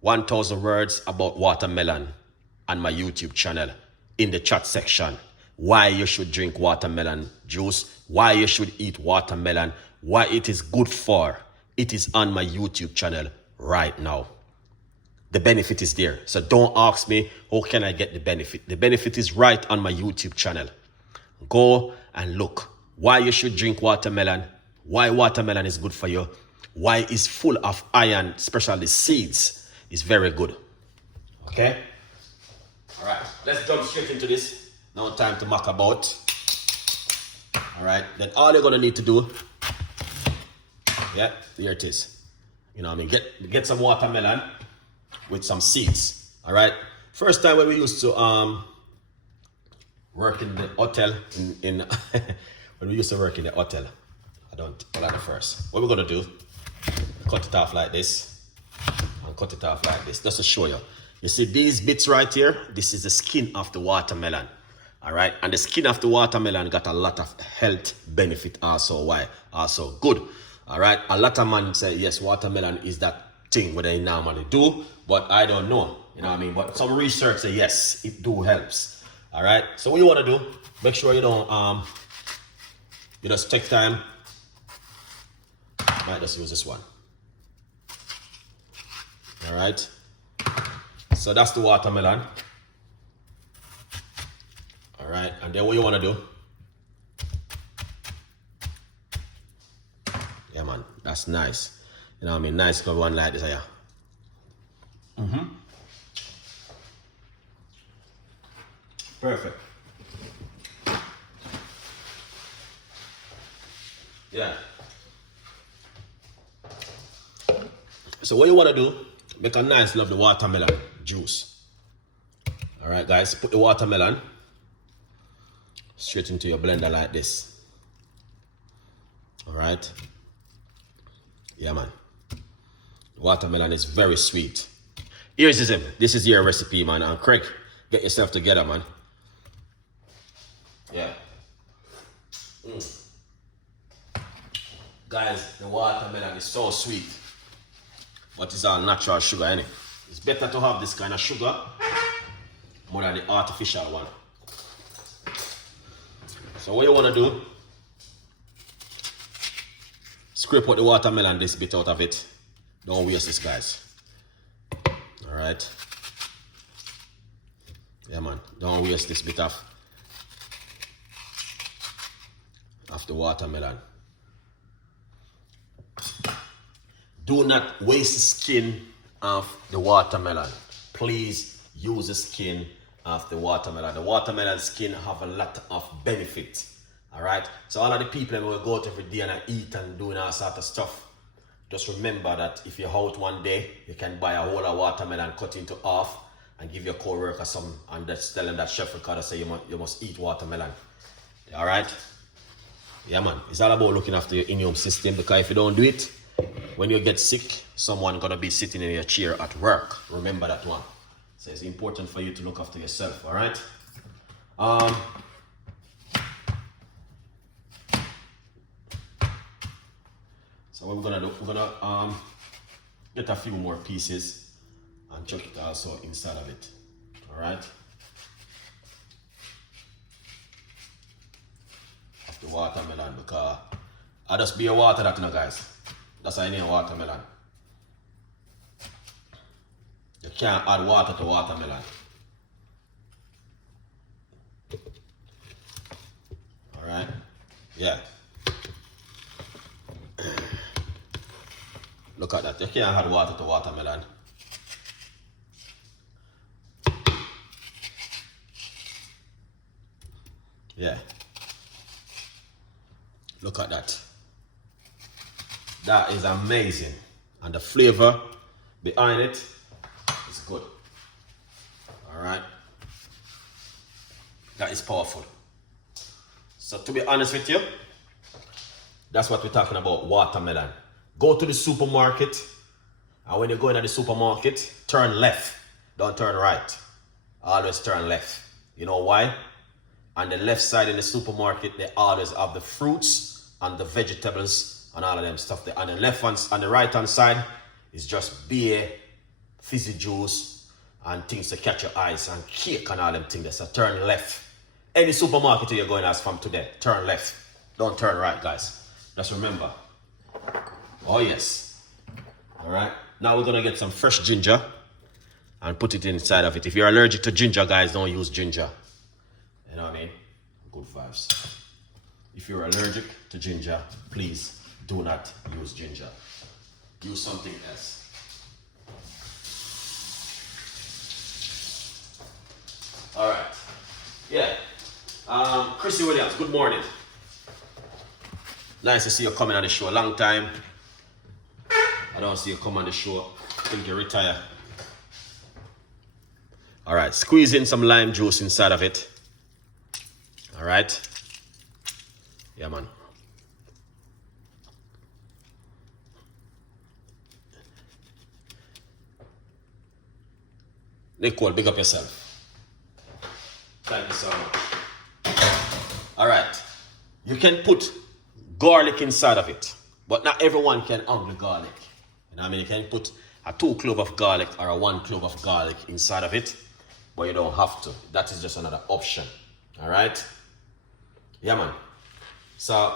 1,000 words about watermelon on my YouTube channel in the chat section. Why you should drink watermelon juice, why you should eat watermelon, why it is good for. It is on my YouTube channel right now. The benefit is there. So don't ask me, how can I get the benefit? The benefit is right on my YouTube channel. Go and look. Why you should drink watermelon, why watermelon is good for you, why it's full of iron, especially seeds, is very good. Okay? All right, let's jump straight into this. No time to muck about. All right, then all you're gonna need to do, yeah, here it is. You know what I mean? Get some watermelon with some seeds. All right. First time when we used to work in the hotel in when we used to work in the hotel. I don't like the first. What we're gonna do? Cut it off like this and cut it off like this, just to show you. You see these bits right here? This is the skin of the watermelon. All right, and the skin of the watermelon got a lot of health benefit also. Why? Also good. All right, a lot of men say yes, watermelon is that thing what they normally do, but I don't know. You know what I mean? But some research say yes, it do helps. All right, so what you want to do? Make sure you don't you just take time. Might just use this one. All right, so that's the watermelon. All right, and then what you want to do? Yeah, man, that's nice. You know what I mean? Nice for one like this, yeah. Perfect. Yeah. So what you want to do, make a nice love the watermelon juice. All right, guys, put the watermelon straight into your blender like this. All right. Yeah, man. Watermelon is very sweet. Here's him. This is your recipe, man. And Craig, get yourself together, man. Yeah. Guys, the watermelon is so sweet. But it's all natural sugar, innit? It's better to have this kind of sugar more than the artificial one. So what you want to do, scrape out the watermelon, this bit out of it. Don't waste this, guys. All right. Yeah, man. Don't waste this bit of the watermelon. Do not waste the skin of the watermelon. Please use the skin of the watermelon. The watermelon skin have a lot of benefit. All right. So all of the people that will go out every day and eat and doing all sort of stuff, just remember that if you're out one day, you can buy a whole of watermelon, cut into half, and give your co-worker some, and just tell them that Chef Ricardo say you must eat watermelon. All right. Yeah, man. It's all about looking after your immune system, because if you don't do it, when you get sick, someone gonna be sitting in your chair at work. Remember that one. So it's important for you to look after yourself. All right. So what we're gonna do, we're gonna get a few more pieces and chuck it also inside of it. All right. Of the watermelon, because I just be a water that, you know, guys. That's how I need watermelon. You can't add water to watermelon. All right. Yeah. Look at that. You can't add water to watermelon. Yeah. Look at that. That is amazing. And the flavor behind it is good. All right. That is powerful. So to be honest with you, that's what we're talking about, watermelon. Go to the supermarket, and when you go into the supermarket, turn left. Don't turn right. Always turn left. You know why? On the left side in the supermarket, they always have the fruits and the vegetables and all of them stuff there. On the left hand, on the right hand side is just beer fizzy juice and things to catch your eyes and cake and all them things. So turn left. Any supermarket you're going as from today, turn left. Don't turn right, guys. Just remember. Oh yes. All right. Now we're gonna get some fresh ginger and put it inside of it. If you're allergic to ginger, guys, don't use ginger. You know what I mean? Good vibes. If you're allergic to ginger, please do not use ginger. Use something else. All right. Yeah. Chrissy Williams, good morning. Nice to see you coming on the show. A long time. I don't see you come on the show. I think you retire. All right. Squeeze in some lime juice inside of it. All right. Yeah, man. Nicole, big up yourself. Thank you so much. All right. You can put garlic inside of it, but not everyone can handle garlic. You know what I mean? You can put a 2 cloves of garlic or a 1 clove of garlic inside of it, but you don't have to. That is just another option. All right? Yeah, man. So,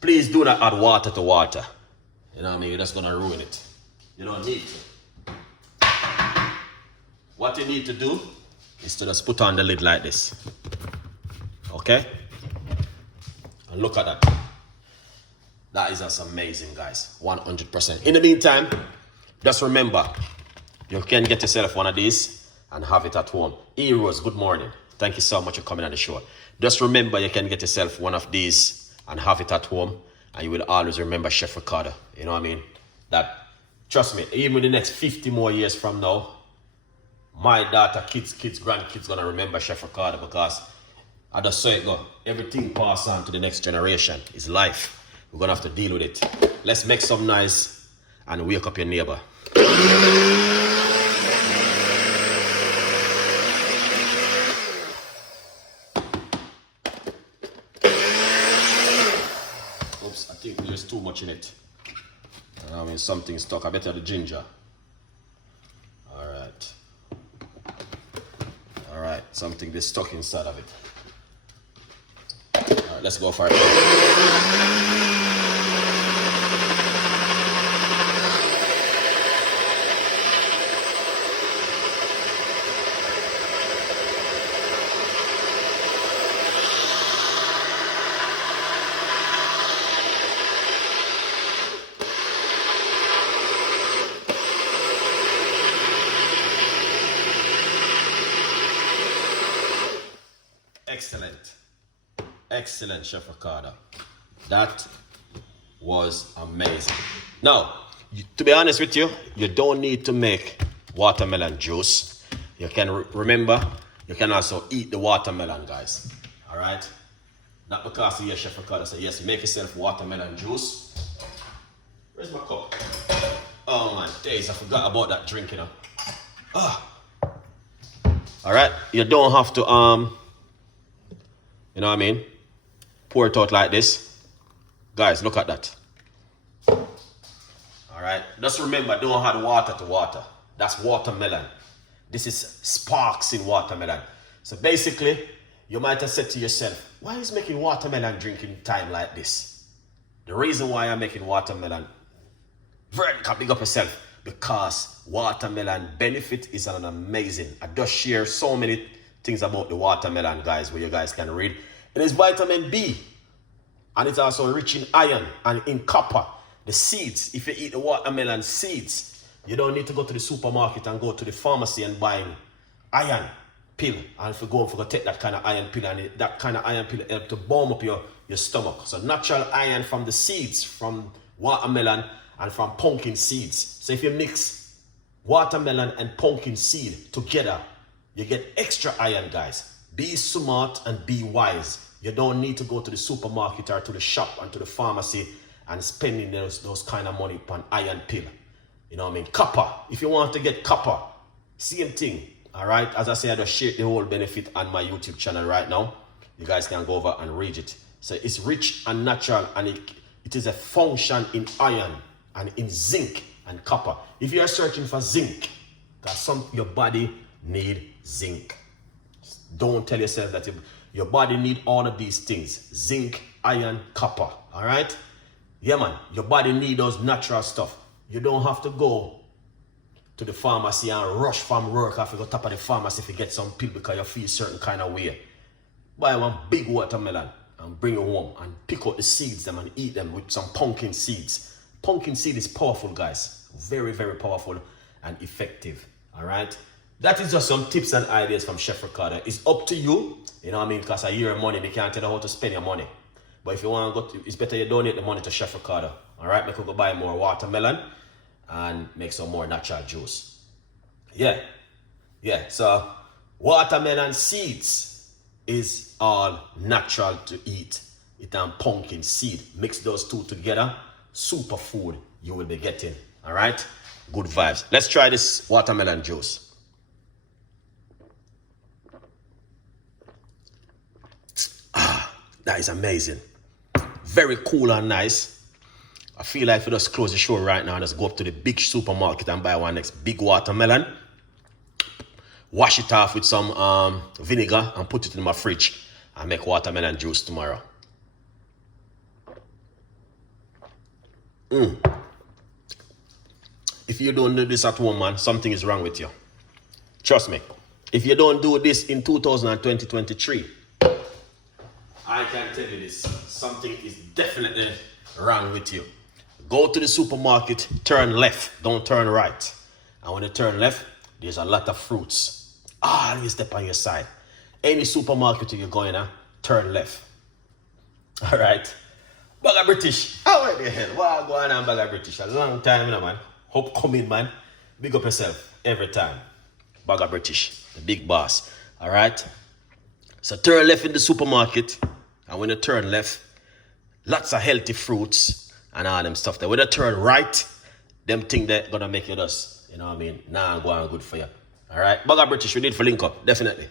please do not add water to water. You know what I mean? You're just going to ruin it. You don't need to. What you need to do is to just put on the lid like this. Okay? And look at that. That is just amazing, guys. 100%. In the meantime, just remember, you can get yourself one of these and have it at home. Rose, good morning. Thank you so much for coming on the show. Just remember, you can get yourself one of these and have it at home. And you will always remember Chef Ricardo. You know what I mean? That, trust me, even the next 50 more years from now, my daughter, kids, grandkids gonna remember Chef Ricardo, because I just saw it go. Everything pass on to the next generation. It's life. We're gonna have to deal with it. Let's make some noise and wake up your neighbor. Oops, I think there's too much in it. I mean, something stuck. I better the ginger. All right. All right, something that's stuck inside of it. All right, let's go for it. Excellent, Chef Ricardo. That was amazing. Now, to be honest with you, you don't need to make watermelon juice. You can remember, you can also eat the watermelon, guys. All right? Not because you hear Chef Ricardo say, yes, you make yourself watermelon juice. Where's my cup? Oh my days, I forgot about that drink, you know. All right? You don't have to, you know what I mean? Pour it out like this. Guys, look at that. All right. Just remember, don't add water to water. That's watermelon. This is sparks in watermelon. So basically, you might have said to yourself, why is making watermelon drinking time like this? The reason why I'm making watermelon, Veronica, big up yourself, because watermelon benefit is an amazing. I just share so many things about the watermelon, guys, where you guys can read. It is vitamin B, and it's also rich in iron and in copper. The seeds, if you eat the watermelon seeds, you don't need to go to the supermarket and go to the pharmacy and buy iron pill. And if you go and take that kind of iron pill, and that kind of iron pill help to bomb up your stomach. So natural iron from the seeds, from watermelon and from pumpkin seeds. So if you mix watermelon and pumpkin seed together, you get extra iron, guys. Be smart and be wise. You don't need to go to the supermarket or to the shop and to the pharmacy and spending those kind of money upon iron pill. You know what I mean? Copper. If you want to get copper, same thing. All right? As I say, I just share the whole benefit on my YouTube channel right now. You guys can go over and read it. So it's rich and natural, and it is a function in iron and in zinc and copper. If you are searching for zinc, Because your body need zinc. Don't tell yourself that your body need all of these things. Zinc, iron, copper. All right? Yeah, man. Your body need those natural stuff. You don't have to go to the pharmacy and rush from work after you go top of the pharmacy if you get some pill because you feel certain kind of way. Buy one big watermelon and bring it home and pick out the seeds them and eat them with some pumpkin seeds. Pumpkin seed is powerful, guys. Very, very powerful and effective. All right? That is just some tips and ideas from Chef Ricardo. It's up to you. You know what I mean? Because I hear money, they can't tell you how to spend your money. But if you want to go to, it's better you donate the money to Chef Ricardo. All right? Make you go buy more watermelon and make some more natural juice. Yeah. So watermelon seeds is all natural to eat. It and pumpkin seed. Mix those two together. Super food you will be getting. All right? Good vibes. Let's try this watermelon juice. That is amazing. Very cool and nice. I feel like if we just close the show right now and just go up to the big supermarket and buy one next big watermelon. Wash it off with some vinegar and put it in my fridge and make watermelon juice tomorrow. If you don't do this at home, man, something is wrong with you. Trust me. If you don't do this in 2023, I can tell you this. Something is definitely wrong with you. Go to the supermarket, turn left, don't turn right. And when you turn left, there's a lot of fruits. Always step on your side. Any supermarket you're going to, turn left. All right? Bag of British. How the hell? What going on, Bag of British? A long time, you know, man. Hope come in, man. Big up yourself every time. Bag of British, the big boss. All right? So turn left in the supermarket. And when you turn left, lots of healthy fruits and all them stuff there. When you turn right, them things that gonna make you just, you know what I mean, nah, go on good for you. All right? Bag of British, we need for link up, definitely.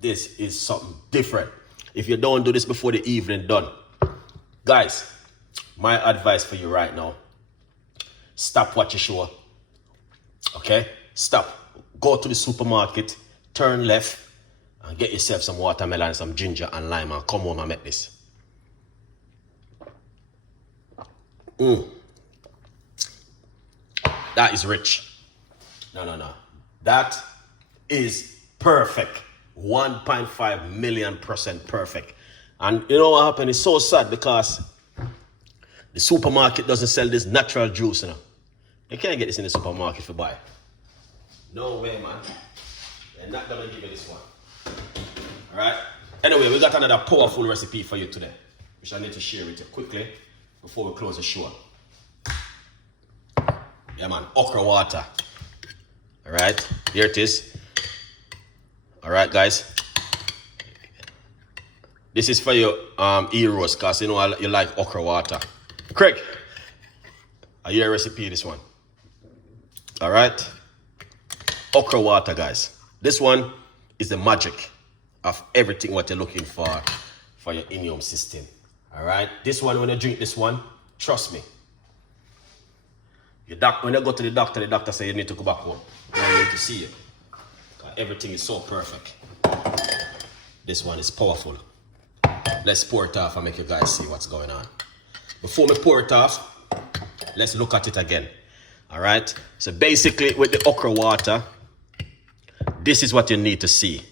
This is something different. If you don't do this before the evening done, guys, my advice for you right now, stop what you show. Okay? Stop. Go to the supermarket, turn left, and get yourself some watermelon, some ginger and lime, and come home and make this. That is rich. No. That is perfect. 1.5 million% perfect. And you know what happened? It's so sad because the supermarket doesn't sell this natural juice, you know. You can't get this in the supermarket for buy. No way, man. They're not gonna give you this one. Alright? Anyway, we got another powerful recipe for you today, which I need to share with you quickly before we close the show. Yeah, man. Okra water. Alright? Here it is. Alright, guys. This is for your ear because you know you like okra water. Craig, are you a recipe this one? Alright? Okra water, guys. This one is the magic of everything what you're looking for your immune system. Alright? This one, when you drink this one, trust me. When you go to the doctor says you need to go back home. I need to see you. Everything is so perfect. This one is powerful. Let's pour it off and make you guys see what's going on. Before we pour it off, let's look at it again. Alright? So basically with the okra water, this is what you need to see.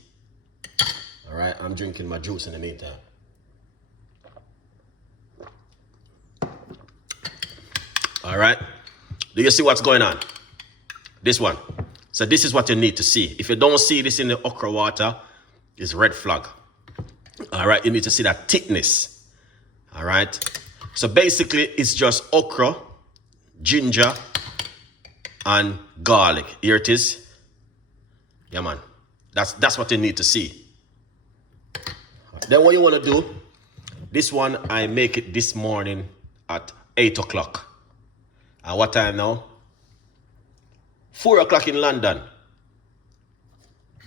Alright? I'm drinking my juice in the meantime. Alright? Do you see what's going on? This one. So this is what you need to see. If you don't see this in the okra water, it's red flag. All right, you need to see that thickness. All right. So basically, it's just okra, ginger, and garlic. Here it is. Yeah, man. That's what you need to see. Then what you want to do, this one, I make it this morning at 8 o'clock. And what time now? 4 o'clock in London.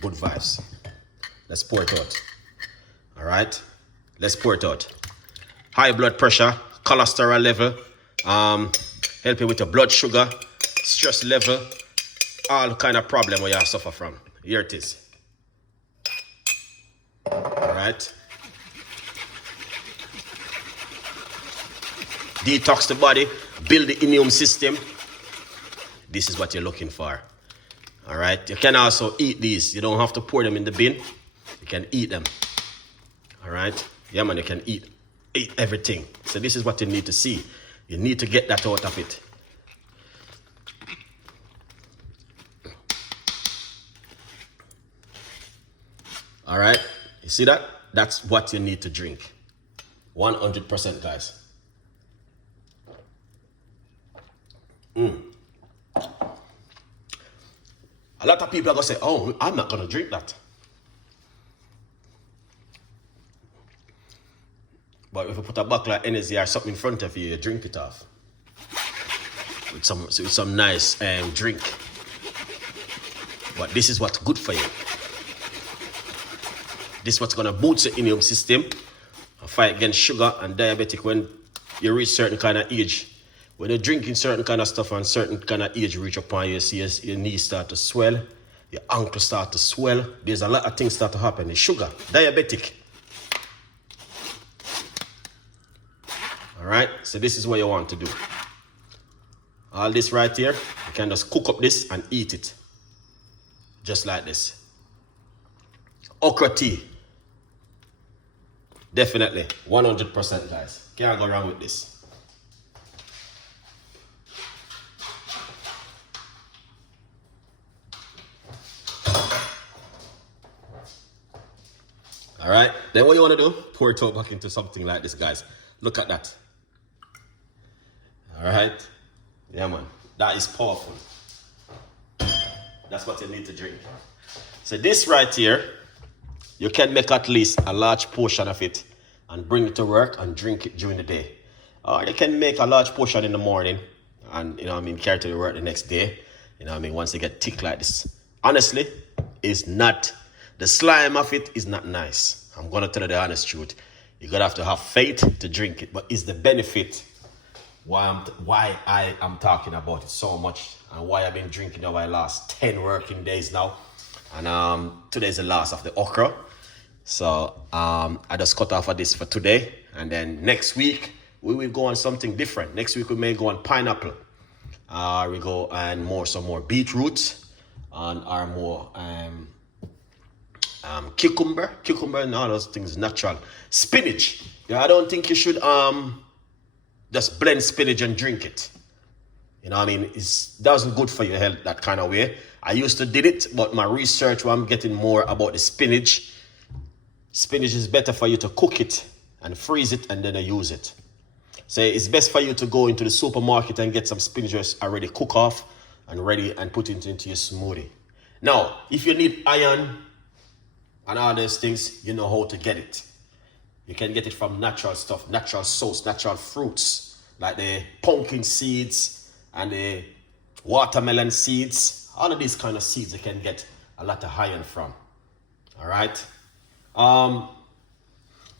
Good vibes. Let's pour it out. All right. Let's pour it out. High blood pressure, cholesterol level, Help you with your blood sugar, stress level, all kind of problem where you suffer from. Here it is. All right. Detox the body, build the immune system. This is what you're looking for. All right. You can also eat these. You don't have to pour them in the bin. You can eat them. All right. Yeah, man, you can eat everything. So this is what you need to see. You need to get that out of it. All right. You see that? That's what you need to drink. 100%, guys. A lot of people are going to say, oh, I'm not going to drink that. But if you put a bottle of energy or something in front of you, you drink it off. With some nice drink. But this is what's good for you. This is what's going to boost your immune system, fight against sugar and diabetic when you reach certain kind of age. When you're drinking certain kind of stuff and certain kind of age reach upon you, you see your knees start to swell, your ankles start to swell. There's a lot of things start to happen. It's sugar, diabetic. All right, so this is what you want to do. All this right here, you can just cook up this and eat it. Just like this. Okra tea. Definitely, 100%, guys. Can't go wrong with this. All right, then what you want to do, pour it out back into something like this, guys. Look at that. All right, yeah, man, that is powerful. That's what you need to drink. So this right here, you can make at least a large portion of it and bring it to work and drink it during the day. Or you can make a large portion in the morning and, carry it to work the next day. Once you get thick like this. Honestly, it's not. The slime of it is not nice. I'm going to tell you the honest truth. You're going to have to have faith to drink it. But it's the benefit why I am talking about it so much and why I've been drinking over the last 10 working days now. And today's the last of the okra. So I just cut off of this for today. And then next week, we will go on something different. Next week, we may go on pineapple. We go and some more beetroot and our more... cucumber and all those things natural. Spinach. Yeah, I don't think you should just blend spinach and drink it. It doesn't good for your health that kind of way. I used to did it, but my research I'm getting more about the spinach. Spinach is better for you to cook it and freeze it and then use it. So it's best for you to go into the supermarket and get some spinach already cook off and ready and put it into your smoothie. Now, if you need iron and all those things, you know how to get it. You can get it from natural stuff, natural source, natural fruits, like the pumpkin seeds and the watermelon seeds. All of these kind of seeds you can get a lot of iron from. All right.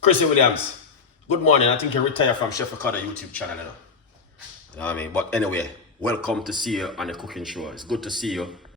Chrissy Williams, good morning. I think you retired from Chef Ricardo YouTube channel. You know what I mean? But anyway, welcome to see you on the cooking show. It's good to see you.